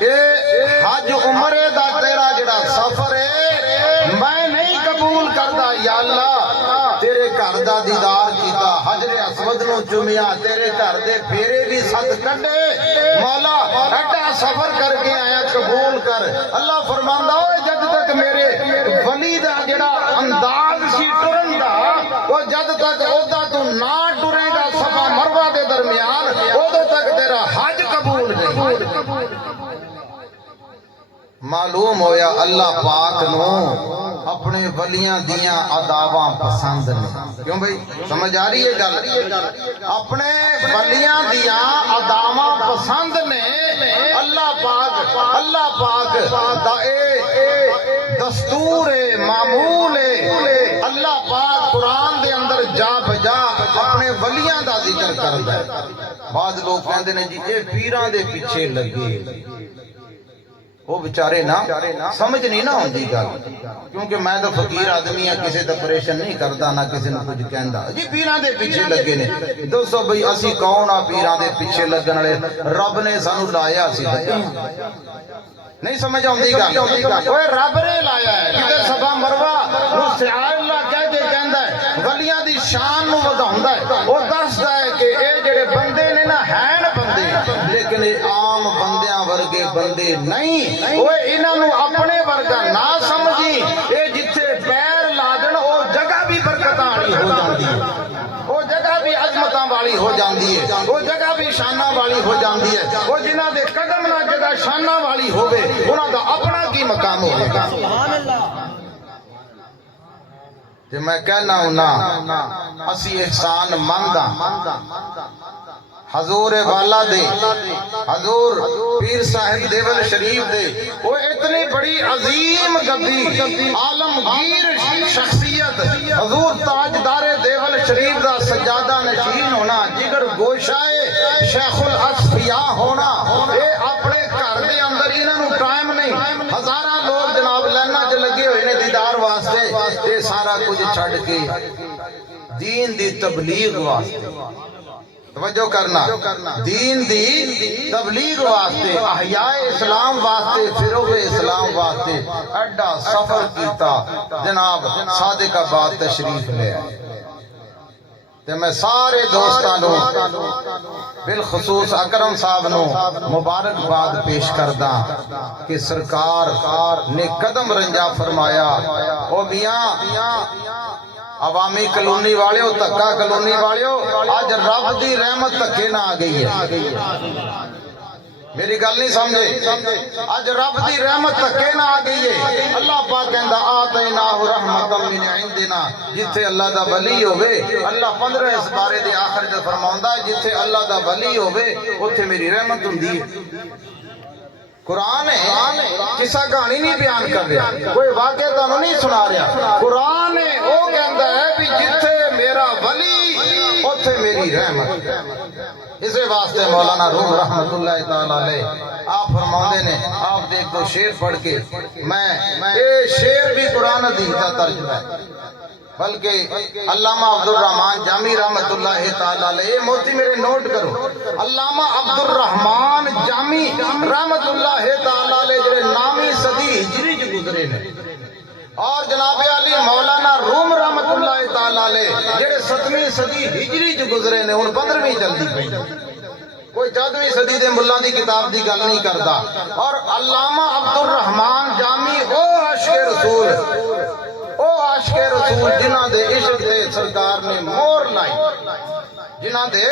حج عمرے دا تیرا جڑا سفر ہے میں نہیں قبول کردا یا اللہ تیرے گھر دا دیدار کیتا حجر اسود نو چومیا تیرے گھر دے پھیرے بھی ست کڈے مولا ایڈا سفر کر کے آیا قبول کر اللہ فرماندا اوے جد تک میرے ولی دا جڑا انداز سی ٹرن دا وہ جد تک اودا تو نہ ٹرے گا صفا مروہ دے درمیان اودوں تک تیرا حج قبول نہیں معلوم ہویا اللہ پاک نو اپنے ولیاں دیاں اداواں پسند نے کیوں بھئی سمجھ آ رہی ہے گل اپنے ولیاں دیاں اداواں پسند نے اللہ پاک دا اے دستور معمول اللہ پاک قرآن دے اندر جا بجا اپنے ولیاں دا ذکر کردا ہے بعض لوگ کہندے نے جی اے پیراں دے پیچھے لگے وہ بیچارے نا سمجھ نہیں نہ ہوندی گل کیونکہ میں تو فقیر آدمی ہاں کسی تے پریشان نہیں کردا نہ کسی نو کچھ کہندا جی پیراں دے پیچھے لگے نے دوستو بھئی اسی کون آ پیراں دے پیچھے لگن والے رب نے سانو لایا سی نہیں سمجھ آندی گل اوے رب نے لایا ہے کتے صفا مروہ نو سعی اللہ کہہ کے کہندا ہے ولیاں دی شان نو وداوندا ہے او دسدا ہے کہ اے جڑے بندے نے نا ہیں بندے لیکن اے عام بندیاں ورگے بندے نہیں اوے انہاں نو اپنے ورگا نہ سمجھی اے جتھے پیر لا دین او جگہ بھی برکتاں والی ہو جاندی ہے وہ جگہ بھی عظمتاں والی ہو جاندی ہے وہ جگہ بھی شاناں والی ہو جاندی ہے وہ جنہاں دے قدم نہ جگہ شاناں والی ہوے انہاں دا اپنا کی مقام ہوے گا سبحان اللہ تے میں کہنا ہوں نا اسی احسان مند ہاں حضور والا دے حضور پیر صاحب دیول شریف دے وہ اتنی بڑی عظیم گدی عالمگیر شخصیت حضور تاجدار دیول شریف دا سجادہ نشین ہونا جگر گوشائے شیخ الاصفیاء ہونا اے اپنے گھر دے اندر انہاں نو ٹائم نہیں ہزاراں لوگ جناب لائناں چ لگے ہوئے نے دیدار واسطے اے سارا کچھ چھڈ کے دین دی تبلیغ واسطے توجہ کرنا دین دی تبلیغ واسطے احیاء اسلام واسطے فروغ اسلام واسطے اڈا سفر کیتا جناب صادق آباد تشریف لے آئے تے میں سارے دوستاں نو بالخصوص اکرم صاحب نو مبارکباد پیش کردا کہ سرکار نے قدم رنجا فرمایا او میاں عوامی کلونی والے تکا کلونی والے آج رب دی رحمت تکے نہ آ گئی ہے میری گل نہیں سمجھے آج رب دی رحمت تکے نہ آ گئی ہے اللہ پاک کہندا آتیناہ رحمتا من عندنا جتھے اللہ دا ولی ہوے اللہ 15 اس بارے دے آخر تے فرماوندا ہے جتھے اللہ دا ولی ہوے اوتھے میری رحمت ہوندی ہے قرآن ہے کسا کہانی نہیں بیان کر رہا کوئی واقعہ تانوں نہیں سنا رہا قرآن ہے وہ کہندا ہے بھی جتھے میرا ولی اوتھے میری رحمت اس واسطے مولانا روم رحمت اللہ تعالی علیہ آپ فرماندے نے آپ دے ایک دو شعر پڑھ کے میں اے شعر بھی قرآن حدیث دا ترجمہ ہے بلکہ علامہ عبد الرحمن جامی رحمت اللہ تعالی علیہ موتی میرے نوٹ کرو علامہ عبد الرحمن جامی رحمت اللہ تعالی علیہ جڑے نامی صدی ہجری چ گزرے نے اور جناب علی مولانا روم رحمت اللہ تعالی علیہ جڑے 7ویں صدی ہجری چ گزرے نے ہن 15ویں چلدی پئی کوئی 14ویں صدی دے ملہ دی کتاب دی گل نہیں کردا اور علامہ عبد الرحمن جامی او عاشق رسول او عاشق رسول جنہاں دے عشق دے سرکار نے مور لائی جنہاں دے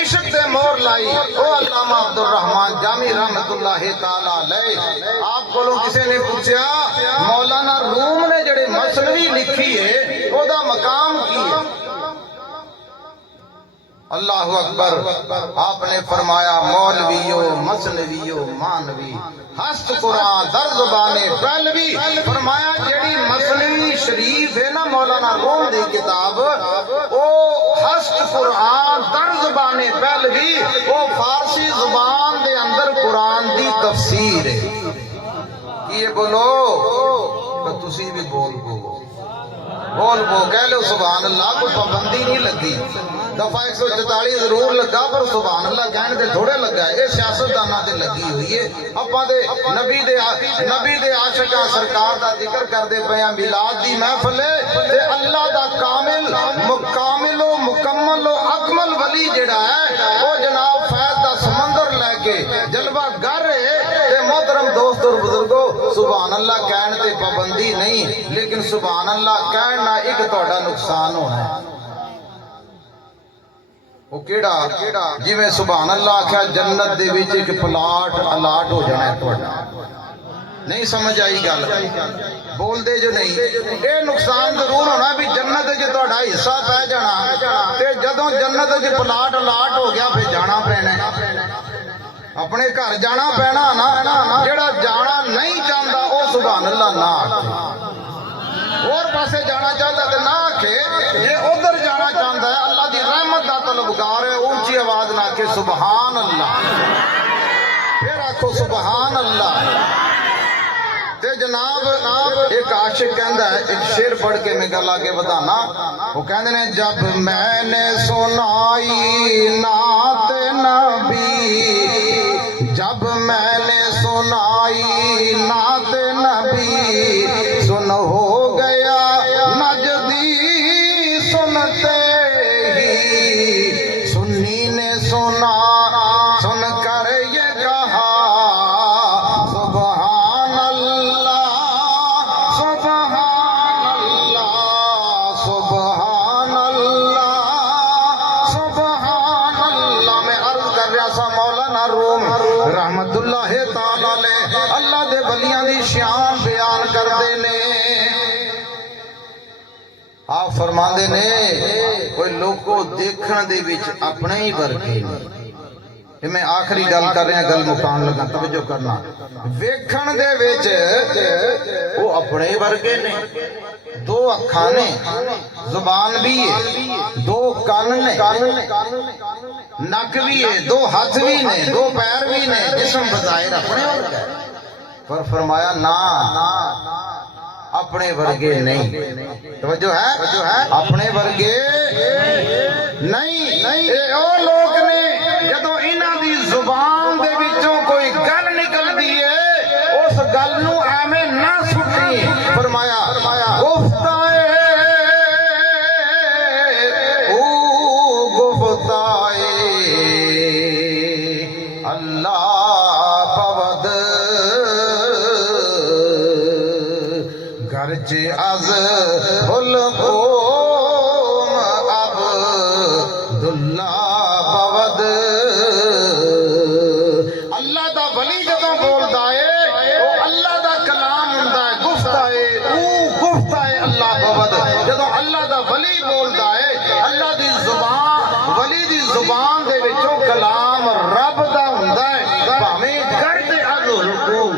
عشق دے مور لائی او علامہ عبد الرحمن جامی رحمت اللہ تعالی علیہ آپ کو کسی نے پوچھا مولانا روم نے جڑے مثنوی لکھی ہے او دا مقام کی ہے اللہ اکبر آپ نے فرمایا مولویو مثنویو مانوی ہست قرآن در زبان پہلوی فرمایا جڑی مثنوی شریف ہے نا مولانا روم دی کتاب او ہست قرآن در زبان پہلوی او فارسی زبان دے اندر قرآن دی تفسیر ہے یہ بولو تو تسی بھی بول بو کہہ لو سبحان اللہ کو پابندی نہیں لگی दफा 144 जरूर लगा पर सुभान अल्लाह कहने ते थोड़े लगा है। ये सियासतदाना ते लगी हुई है। ਆਪਾਂ ਤੇ नबी दे आशिकां सरकार दा जिक्र करदे पए आ। मिलाद दी महफिल ते अल्लाह दा कामिल मुकम्मल अकमल वली जेड़ा है वो जनाब फैज दा समंदर लेके जलवा गर है। ते मोहतरम दोस्त और बुजुर्गो सुभान अल्लाह कहने ते पाबंदी नहीं, लेकिन सुभान अल्लाह कहना एक तुहाडा नुकसान होना है। वो केड़ा जिवें सुभान अल्लाह आख्या जन्नत दे विच एक प्लाट अलाट हो जाना है तुहाडा। नहीं समझ आई गल? बोलते जो नहीं। ये नुकसान जरूर होना भी जन्नत च तुहाडा हिस्सा पै जाना ते जदों जन्नत च प्लाट अलाट हो गया फिर जाना पैना, अपने घर जाना पैना ना। जेड़ा जाना नहीं चाहता वो सुभान अल्लाह ना आखे, और पासे जाना चाहता तो ना आखे। जे उधर जाना चाहता है अल्लाह की रहमत का तलबगार है, ऊंची आवाज ना आखे सुभान अल्लाह, फिर आखो सुभान अल्लाह। ते जनाब एक आशिक कहता है, एक शेर पढ़ के मैं गल आगे बताना। वो कहते ने जब मैंने सुनाई नात नबी, जब मैंने सुनाई नात नबी, सुन हो गया नजदी सुनते ही, सुन्नी ने सुना सुन कर ये कहा सुभान अल्लाह सुभान अल्लाह सुभान अल्लाह सुभान अल्लाह। मैं अर्ज कर रहा सा मौलाना रूम रहमतुल्लाह ताला अलैह अल्लाह दे वलियां दी शान बयान करदे ने। आप फरमाते ने कोई लोगों देखने दे विच अपने ही वर्गे ने। मैं आखिरी गल कर रहा, गल मुकान लगा, तवज्जो करना। वेखण दे विच वो अपने ही वर्गे ने। दो अखां ने, जुबान भी है, दो कान ने, नक भी है, दो हाथ भी ने, दो पैर भी ने, जिस्म बज़ाहिर अपने वर्गा है। पर फरमाया ना अपने वर्गे नहीं। तवज्जो है अपने वर्गे नहीं। ओ लोग ने जदों इन्हां दी जुबान दे विचों कोई गल निकलदी है उस गल नूं एवें ना सुटी। फरमाया गुफ्ताए ओ गुफ्ताए अल्लाह पवद गर्जे अज हुल कोम अब्दुल्ला बवद। अल्लाह दा वली जदों बोलदा है वो अल्लाह दा कलाम हुंदा है। गुफ्ता है अल्लाह बवद। जदों अल्लाह दा वली बोलदा है अल्लाह दी जुबान वली दी जुबान दे विचों कलाम रब दा हुंदा है। भावें गर्जे अज हुल कोम,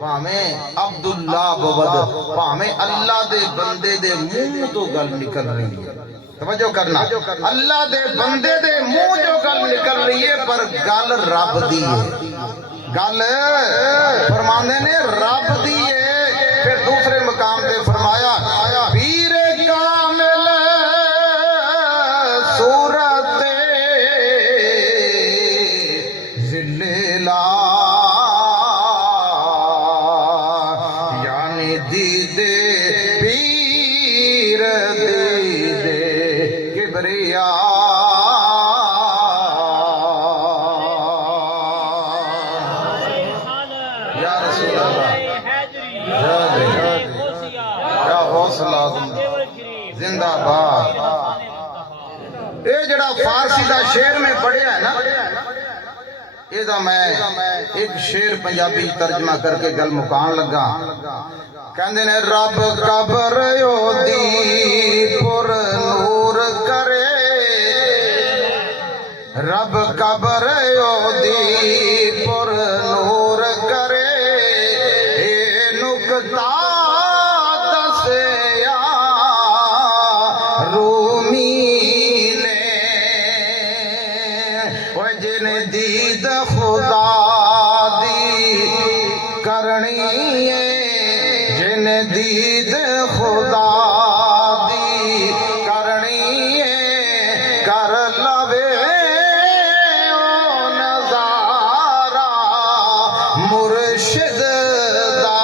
भावें अब्दुल्ला बवद, भावें अल्लाह दे बंदे दे मुंह तो गल निकल रही है। तवज्जो करना, अल्लाह दे बंदे दे मुंह जो गल निकल रही है पर गल रब दी है। गल फरमाने ने रब दी है। फिर दूसरे मकाम पे फरमाया पीर कामिल सूरत जिल्ला दीदे पीर दीदे किबरिया। या रसूल अल्लाह या हौसला जिंदाबाद। ये जड़ा फारसी का शेर में पढ़िया है ना, ਇਹਦਾ मैं एक शेर पंजाबी तर्जमा करके गल मुकान लगा। कहते ने रब कबर ओदी पुर नूर करे, रब कबर ओदी पुर नूर करे, ए नुकता दसया रूमी ने, ओ जिन दीद खुदा दी करनी है, जिन दीद खुदा दी करनी है, मुर्शिद दा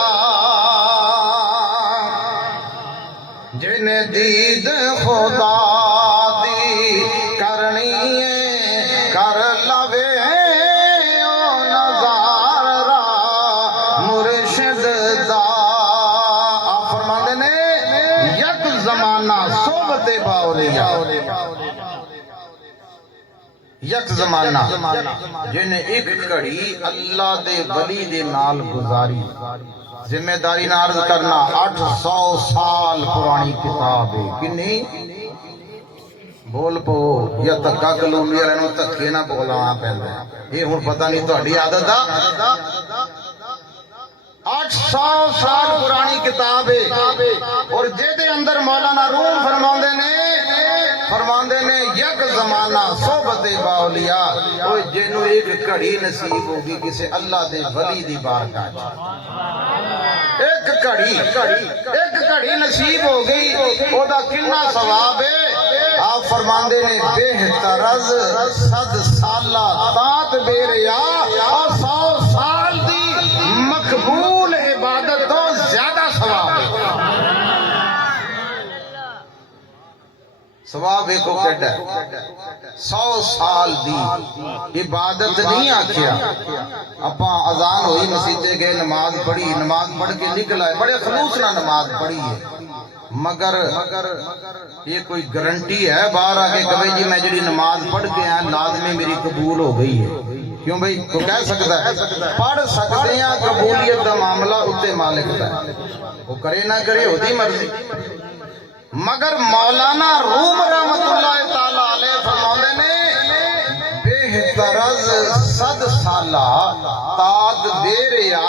जिने दीद खुदा दी करनी है कर लवे ओ नजारा मुर्शिद दा। आप फरमाते ने यक जमाना सोबते बाउलिया, यक जमाना जिन्हें एक घड़ी अल्लाह दे वली दे नाल गुजारी। जिम्मेदारी नाल अर्ज करना 800 साल पुरानी किताब है। किन्नी बोल पो या धक्का कलूनी वाले नूं धक्के ना बोलाना पैंदा है। ये हुण पता नहीं तुहाडी आदत दा 800 साल पुरानी किताब है और जेदे अंदर मौलाना रूम फरमांदे ने यक जमाना सोबत बाउलिया। ओए जिन्नू एक घड़ी नसीब होगी किसी अल्लाह दे वली दी बारगाह च, एक घड़ी नसीब हो गई ओदा कितना सवाब है। आप फरमांदे ने बेहतरज 100 साला तात बेरिया और 100 साल दी मकबूल इबादत तो ज्यादा सवाब है। सवाब देखो केड़ा 100 साल दी इबादत नहीं आखिया। अपा अजान हुई मसीते गए नमाज पढ़ के निकल आए, बड़े खलूस ना नमाज पढ़ी है, मगर ये कोई गारंटी है बाहर आके कहे जी मैं जी नमाज पढ़ के आया लाजमी मेरी कबूल हो गई है? क्यों भाई तो कह सकता है? पढ़ सकते हैं, कबूलियत का मामला उत्ते मालिक का है, वो करे ना करे उसकी मर्जी। मगर मौलाना रूम रहमतुल्लाह ताला अलैह फरमाते ने बेहतरज 100 साला तात बेरिया,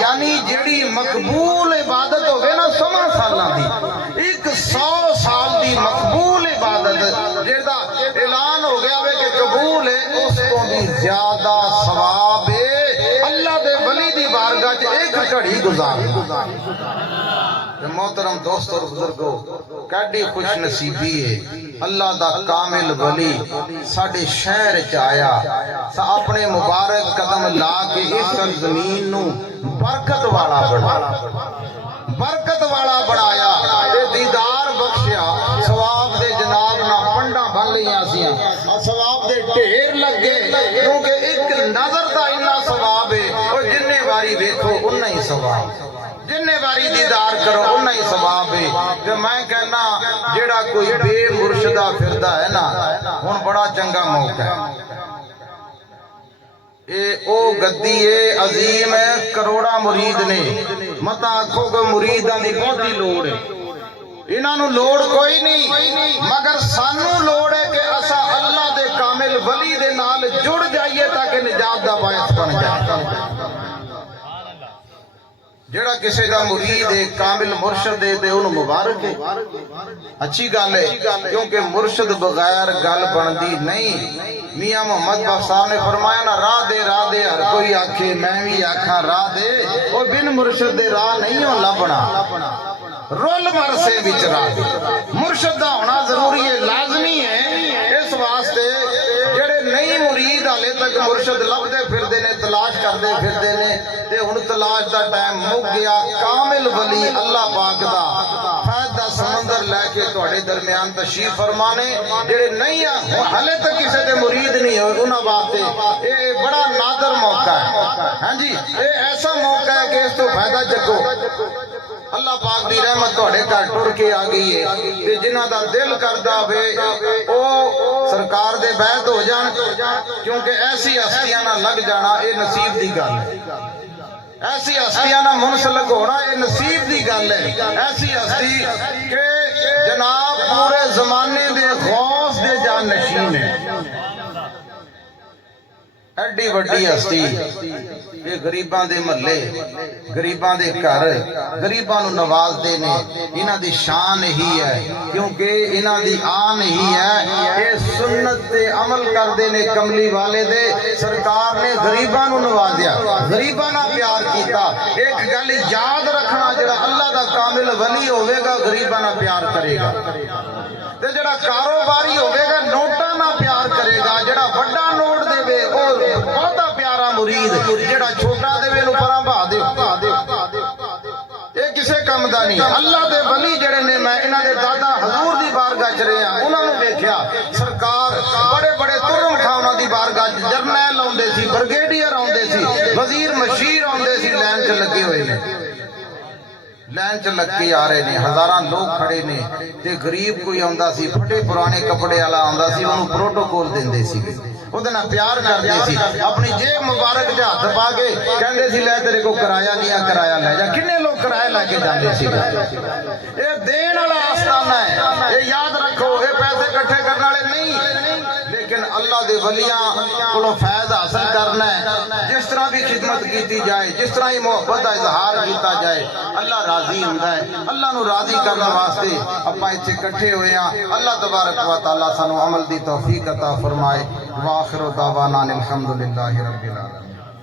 यानी जेड़ी मकबूल इबादत होवे ना 100 साल दी, एक 100 साल दी मकबूल इबादत जेदा ऐलान हो गया वे कि कबूल है, उसको भी ज्यादा सवाब है अल्लाह दे वली दी बारगाह च एक घड़ी गुजारना। मोहतरम दोस्तों और बुजुर्गो, कैडी खुश नसीबी है अल्लाह दा कामिल वली साडे शहर च आया, अपने मुबारक कदम ला के इस जमीन नू बरकत वाला बनाया ते दीदार बख्शिया। सवाब दे जनाब ना पंडा बन लिया सियां, सवाब दे ढेर लगे, क्योंकि एक नजर दा इन्ना सवाब है और जिन्ने बारी देखो उन्ना ही सवाब, जिन्ने बारी दीदार करो उन्ना ही सवाब है। ते मैं कहना जेड़ा कोई बेमुर्शदा फिरदा है ना, हुण बड़ा चंगा मौका है। ए ओ गद्दी है अजीम है, करोड़ा मुरीद ने, मत आखो कि मुरीदां दी बहुती लोड़ है, इन्हां नूं लोड़ कोई नहीं, मगर सानू लोड़ है कि असा अल्लाह दे कामिल वली दे नाल जुड़ जाइए ताकि निजात दा बायस बन जाए। जेड़ा किसी का मुरीद है कामिल मुर्शद है ते उन्हें मुबारक है, अच्छी गल है, क्योंकि मुर्शद बगैर गल बनती नहीं। मियां मोहम्मद बख्श साहब ने फरमाया ना, राह दे हर कोई आखे मैं भी आखा राह दे, और बिन मुर्शद दे राह नहीं हो लभना, रोल मरसे विच राह दे। मुर्शद दा होना जरूरी है, लाजमी है। इस वास्ते जेड़े नहीं मुरीद हाले तक मुर्शद लभदे फिरदे ने, तलाश करदे फिरदे ने, ते हुण तलाश दा टाइम मुक गया। कामिल वली अल्लाह पाक दा फैज़ दा समंदर लैके तुहाडे दरमियान तशरीफ फरमाने, जेड़े नहीं हाले तक किसी दे मुरीद नहीं होए उन्हां वास्ते ये बड़ा नादर मौका है। हां जी, ये ऐसा मौका है कि इस तो फायदा चको। अल्लाह पाक दी रहमत तुहाडे घर टुर के आ गई है, ते जिन्हां दा दिल करदा वे ओ सरकार दे बैत हो जान, क्योंकि ऐसी हस्तियां ना लग जाना ये नसीब दी गल है। ऐसी हस्तियां ना मुंसलिक होना ये नसीब दी गल है। ऐसी हस्ती के जनाब पूरे जमाने दे गौस दे जान नशीन है, एडी वड्डी हस्ती, ये गरीबां दे महल्ले, गरीबां दे घर, गरीबां नूं नवाजदे ने, इन्हां दी शान ही है, क्योंकि इन्हां दी आन ही है। ये सुन्नत ते अमल करदे ने कमली वाले दे। सरकार ने गरीबां नूं नवाजिया, गरीबां नाल प्यार कीता। एक गल याद रखना, जेड़ा अल्लाह दा कामिल वली होवेगा गरीबां नाल प्यार करेगा, ते जेड़ा कारोबारी होवेगा नोटां नाल प्यार करेगा। जेड़ा वड्डा नोट देवे ओ बहुता प्यारा مرید جڑا چھوٹا دے نو پراں بھا دیو یہ کسے کم دا نہیں اللہ دے ولی جڑے نے میں انہاں دے دادا حضور دی بارگاہ چ رہیا انہاں نو دیکھیا سرکار بڑے بڑے ترم کھاواں دی بارگاہ جرنیل آوندے سی برگیڈیئر آوندے سی وزیر مشیر آوندے سی لائن چ لگے ہوئے نے لائن چ لگ کے آ رہے نے ہزاراں لوگ کھڑے نے تے غریب کوئی آندا سی پھٹے پرانے کپڑے والا آندا سی اونوں پروٹوکول دیندے سی وہ نہ پیار کرتے سی اپنی جیب مبارک دے ہاتھ پا کے کہندے سی لے تیرے کو کرایہ نہیں ہے کرایہ لے جا کنے لوگ کرایہ لے کے جاندے سی یہ دین والا آستانہ ہے یہ یاد رکھو یہ پیسے اکٹھے کرنے والے نہیں لیکن اللہ دے ولیاں کو فیض حاصل کرنا ہے جس طرح بھی خدمت کیتی جائے جس طرح ہی محبت کا اظہار کیتا جائے اللہ راضی ہوندا ہے اللہ نو راضی کرنے واسطے اپاں ایتھے اکٹھے ہوئے ہاں اللہ تبارک و تعالی سانو عمل دی توفیق عطا فرمائے واخر دعوانا الحمدللہ رب العالمین